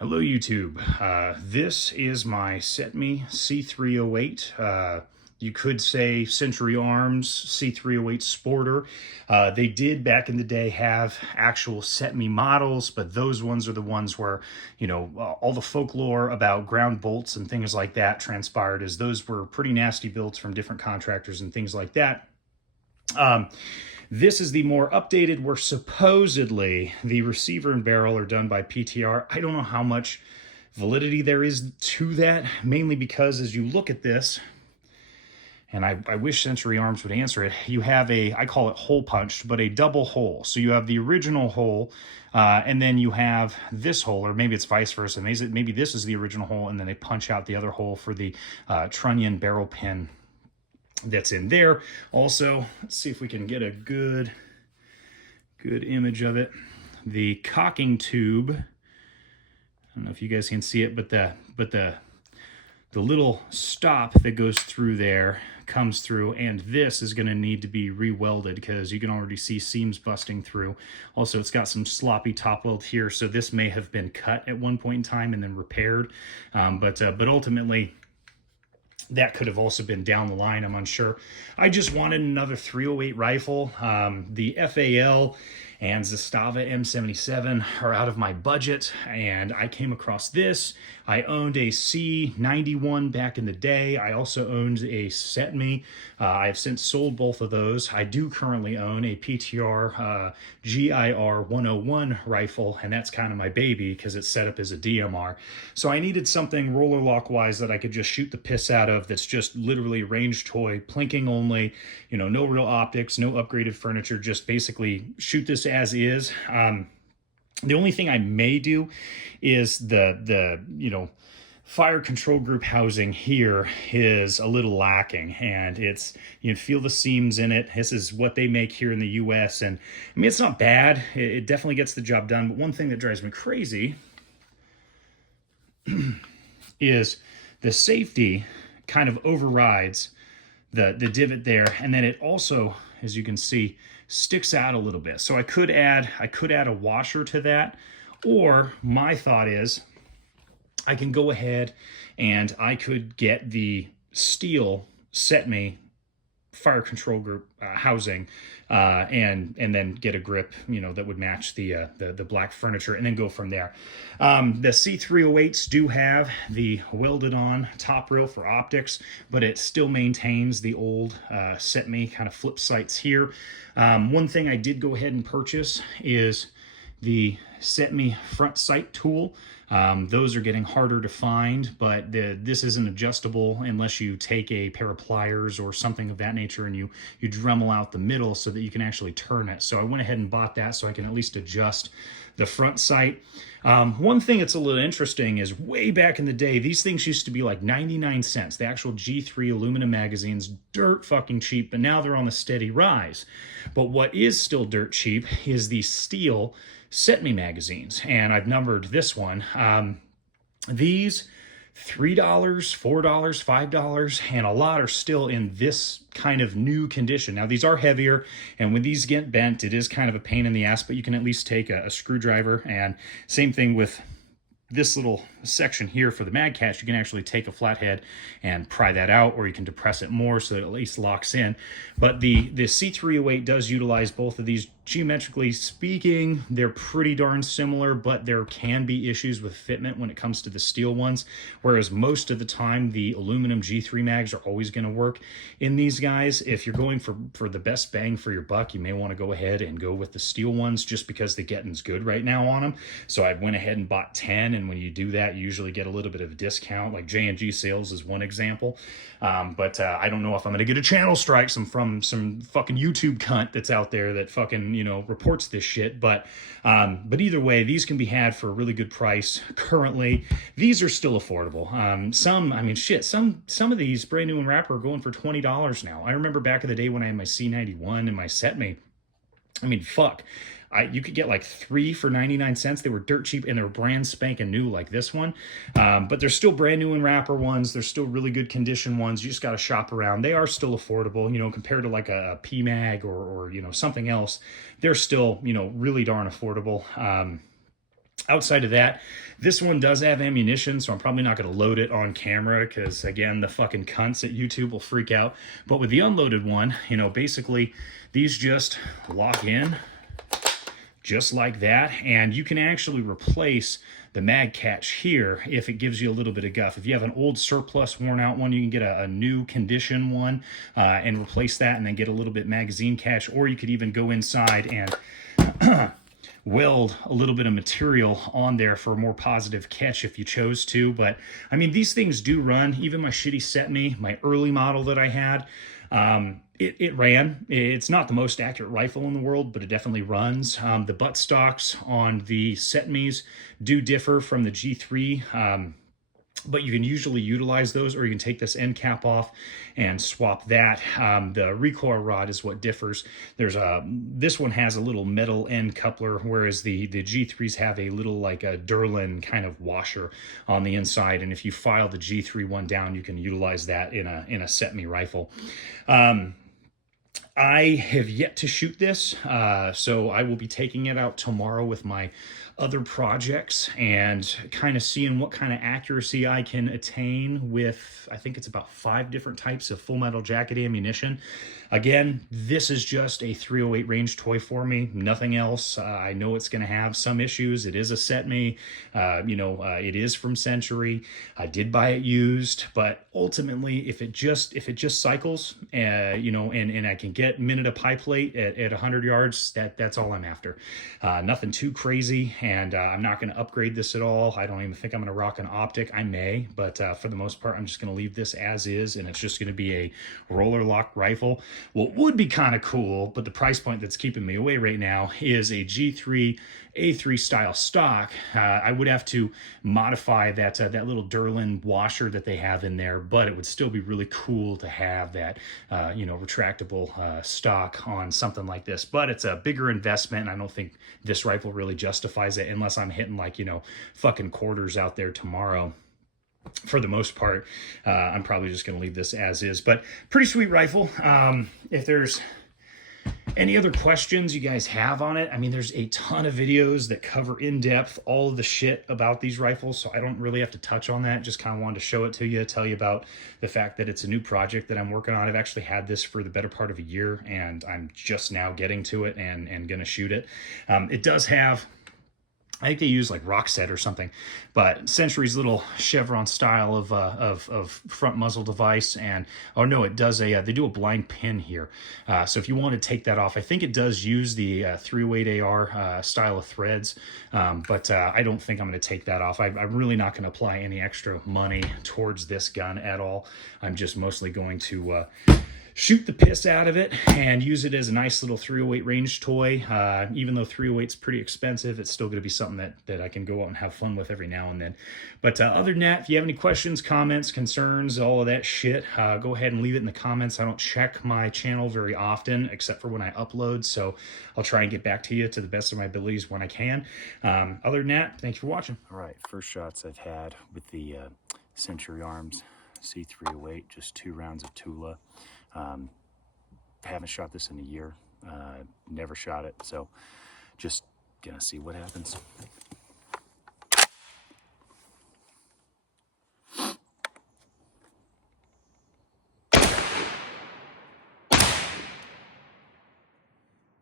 Hello YouTube. This is my Setme C308. You could say Century Arms C308 Sporter. They did back in the day have actual Setme models, but those ones are the ones where, all the folklore about ground bolts and things like that transpired, as those were pretty nasty builds from different contractors and things like that. This is the more updated, where supposedly the receiver and barrel are done by PTR. I don't know how much validity there is to that, mainly because as you look at this, and I wish Century Arms would answer it, you have I call it hole punched, but a double hole. So you have the original hole, and then you have this hole, or maybe it's vice versa. Maybe this is the original hole, and then they punch out the other hole for the trunnion barrel pin that's in there. Also, let's see if we can get a good image of it. The cocking tube, I don't know if you guys can see it, but the little stop that goes through there comes through, and this is going to need to be re-welded because you can already see seams busting through. Also, it's got some sloppy top weld here, so this may have been cut at one point in time and then repaired, but ultimately that could have also been down the line, I'm unsure. I just wanted another 308 rifle. The FAL and Zastava M77 are out of my budget, and I came across this. I owned a C91 back in the day. I also owned a Setme. I've since sold both of those. I do currently own a PTR GIR 101 rifle, and that's kind of my baby because it's set up as a DMR. So I needed something roller lock wise that I could just shoot the piss out of, that's just literally range toy, plinking only, no real optics, no upgraded furniture, just basically shoot this as is. The only thing I may do is the fire control group housing here is a little lacking, and you feel the seams in it. This is what they make here in the US, and I mean, it's not bad. It definitely gets the job done, but one thing that drives me crazy is the safety kind of overrides the divot there, and then it also, as you can see, sticks out a little bit. So I could add a washer to that, or my thought is I can go ahead and I could get the steel Setme fire control group housing, and then get a grip, that would match the black furniture, and then go from there. The C308s do have the welded on top rail for optics, but it still maintains the old Setme kind of flip sights here. One thing I did go ahead and purchase is the Setme front sight tool. Those are getting harder to find, but this isn't adjustable unless you take a pair of pliers or something of that nature and you Dremel out the middle so that you can actually turn it. So I went ahead and bought that so I can at least adjust the front sight. One thing that's a little interesting is way back in the day, these things used to be like 99 cents. The actual G3 aluminum magazines, dirt fucking cheap, but now they're on the steady rise. But what is still dirt cheap is the steel Setme magazines, and I've numbered this one. These $3, $4, $5, and a lot are still in this kind of new condition. Now, these are heavier, and when these get bent, it is kind of a pain in the ass, but you can at least take a screwdriver. And same thing with this little section here for the mag catch. You can actually take a flathead and pry that out, or you can depress it more so it at least locks in. But the C308 does utilize both of these. Geometrically speaking, they're pretty darn similar, but there can be issues with fitment when it comes to the steel ones, whereas most of the time the aluminum G3 mags are always going to work in these guys. If you're going for the best bang for your buck, you may want to go ahead and go with the steel ones, just because the getting's good right now on them. So I went ahead and bought 10, and when you do that, you usually get a little bit of a discount. Like J&G sales is one example, but I don't know if I'm going to get a channel strike from some fucking YouTube cunt that's out there that fucking reports this shit. But either way, these can be had for a really good price currently. These are still affordable. Some of these brand new and wrapper are going for $20 now. I remember back in the day when I had my C91 and my Setme, fuck, you could get like 3 for 99 cents. They were dirt cheap, and they were brand spanking new like this one. But they're still brand new and wrapper ones. They're still really good condition ones. You just got to shop around. They are still affordable, compared to like a PMag or something else. They're still, really darn affordable. Outside of that, this one does have ammunition, so I'm probably not going to load it on camera because, again, the fucking cunts at YouTube will freak out. But with the unloaded one, you know, basically these just lock in just like that, and you can actually replace the mag catch here if it gives you a little bit of guff. If you have an old surplus worn out one, you can get a new condition one and replace that and then get a little bit magazine catch, or you could even go inside and weld a little bit of material on there for a more positive catch if you chose to. But I mean, these things do run. Even my shitty Setme, my early model that I had, it ran. It's not the most accurate rifle in the world, but it definitely runs. The butt stocks on the Setmes do differ from the G3, but you can usually utilize those, or you can take this end cap off and swap that. The recoil rod is what differs. This one has a little metal end coupler, whereas the G3s have a little like a Durlin kind of washer on the inside. And if you file the G3 one down, you can utilize that in a Setme rifle. I have yet to shoot this, so I will be taking it out tomorrow with my other projects and kind of seeing what kind of accuracy I can attain with, I think it's about 5 different types of full metal jacket ammunition. Again, this is just a 308 range toy for me, nothing else. I know it's going to have some issues. It is a Setme, it is from Century. I did buy it used, but ultimately, if it just cycles, and I can get minute of pie plate at 100 yards, that's all I'm after. Nothing too crazy, and I'm not going to upgrade this at all. I don't even think I'm going to rock an optic. I may, but for the most part, I'm just going to leave this as is, and it's just going to be a roller lock rifle. What would be kind of cool, but the price point that's keeping me away right now, is a G3 A3 style stock. I would have to modify that little Durlin washer that they have in there, but it would still be really cool to have that retractable stock on something like this. But it's a bigger investment, and I don't think this rifle really justifies it unless I'm hitting like fucking quarters out there tomorrow. For the most part, I'm probably just going to leave this as is, but pretty sweet rifle. If there's any other questions you guys have on it, I mean, there's a ton of videos that cover in depth all of the shit about these rifles, so I don't really have to touch on that. Just kind of wanted to show it to you, tell you about the fact that it's a new project that I'm working on. I've actually had this for the better part of a year, and I'm just now getting to it and going to shoot it. It does have, I think they use like Rockset or something, but Century's little chevron style of front muzzle device, and oh no, it does they do a blind pin here. So if you want to take that off, I think it does use the 308 AR style of threads, but I don't think I'm going to take that off. I'm really not going to apply any extra money towards this gun at all. I'm just mostly going to shoot the piss out of it and use it as a nice little 308 range toy. Even though 308's pretty expensive, it's still going to be something that I can go out and have fun with every now and then. But other than that, if you have any questions, comments, concerns, all of that shit, go ahead and leave it in the comments. I don't check my channel very often, except for when I upload, so I'll try and get back to you to the best of my abilities when I can. Other than that, thanks for watching. All right, first shots I've had with the Century Arms C308, just 2 rounds of Tula. Haven't shot this in a year, never shot it, so just gonna see what happens.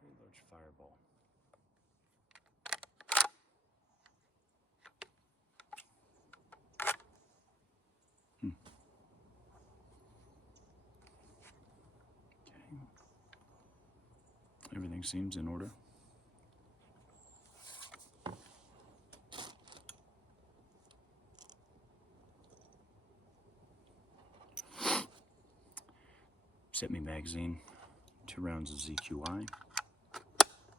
Very large fireball. Everything seems in order. Setme magazine, 2 rounds of ZQI.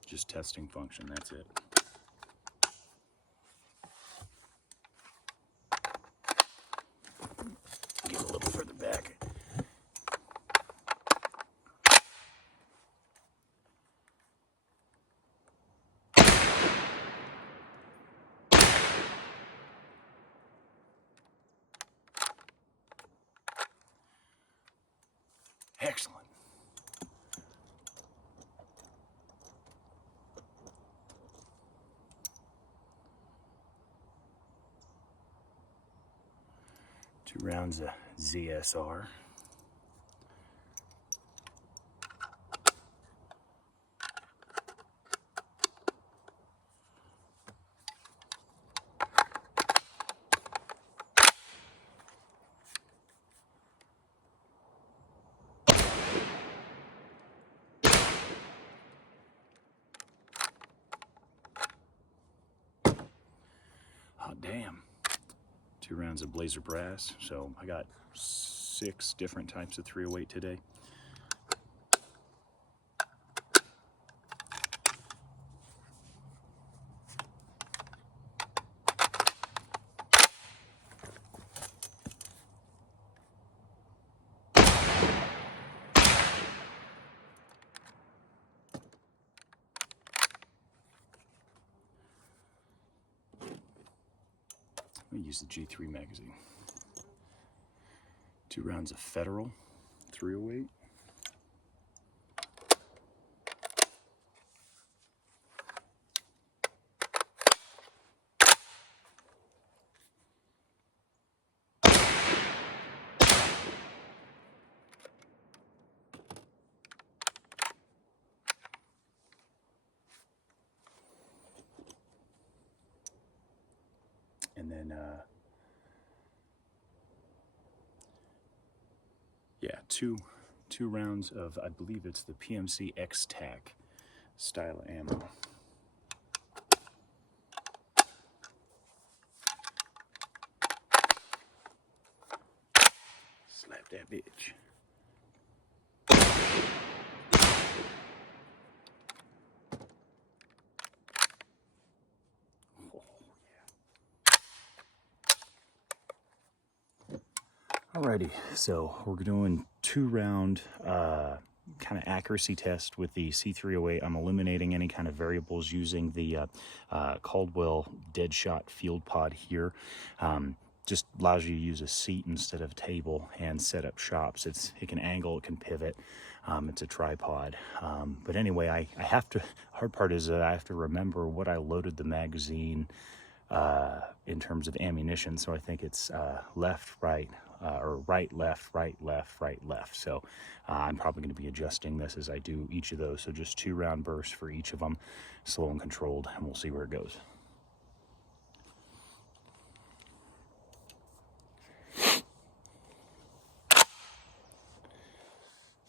Just testing function, that's it. Get a little further back. Excellent. 2 rounds of ZSR. Hot damn. 2 rounds of Blazer brass. So I got 6 different types of 308 today. I'm gonna use the G3 magazine. 2 rounds of Federal 308. And then, yeah, two rounds of, I believe it's the PMC X-Tac style ammo. Slap that bitch. Oh, yeah. Alrighty, so we're doing 2 round kind of accuracy test with the C308. I'm eliminating any kind of variables using the Caldwell Deadshot Field Pod here. Just allows you to use a seat instead of table and set up shops. It can angle, it can pivot. It's a tripod. But anyway, I have to, hard part is that I have to remember what I loaded the magazine in terms of ammunition. So I think it's left, right, or right, left, right, left, right, left. So I'm probably going to be adjusting this as I do each of those. So just 2 round bursts for each of them, slow and controlled, and we'll see where it goes.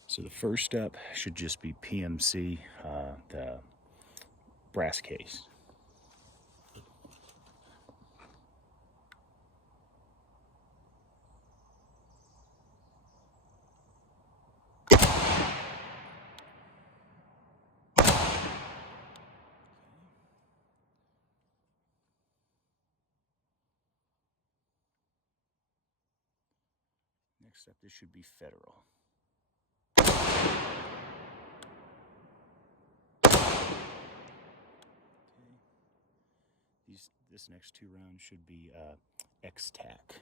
So the first step should just be PMC, the brass case. Next up, this should be Federal. This next 2 rounds should be X-Tac.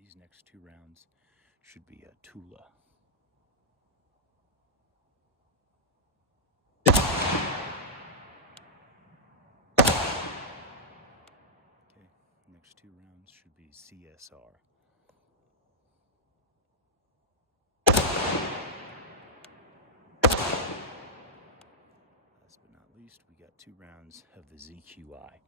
These next 2 rounds should be a Tula. Okay, next 2 rounds should be CSR. Last but not least, we got 2 rounds of the ZQI.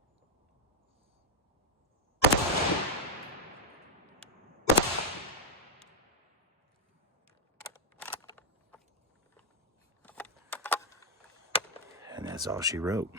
And that's all she wrote.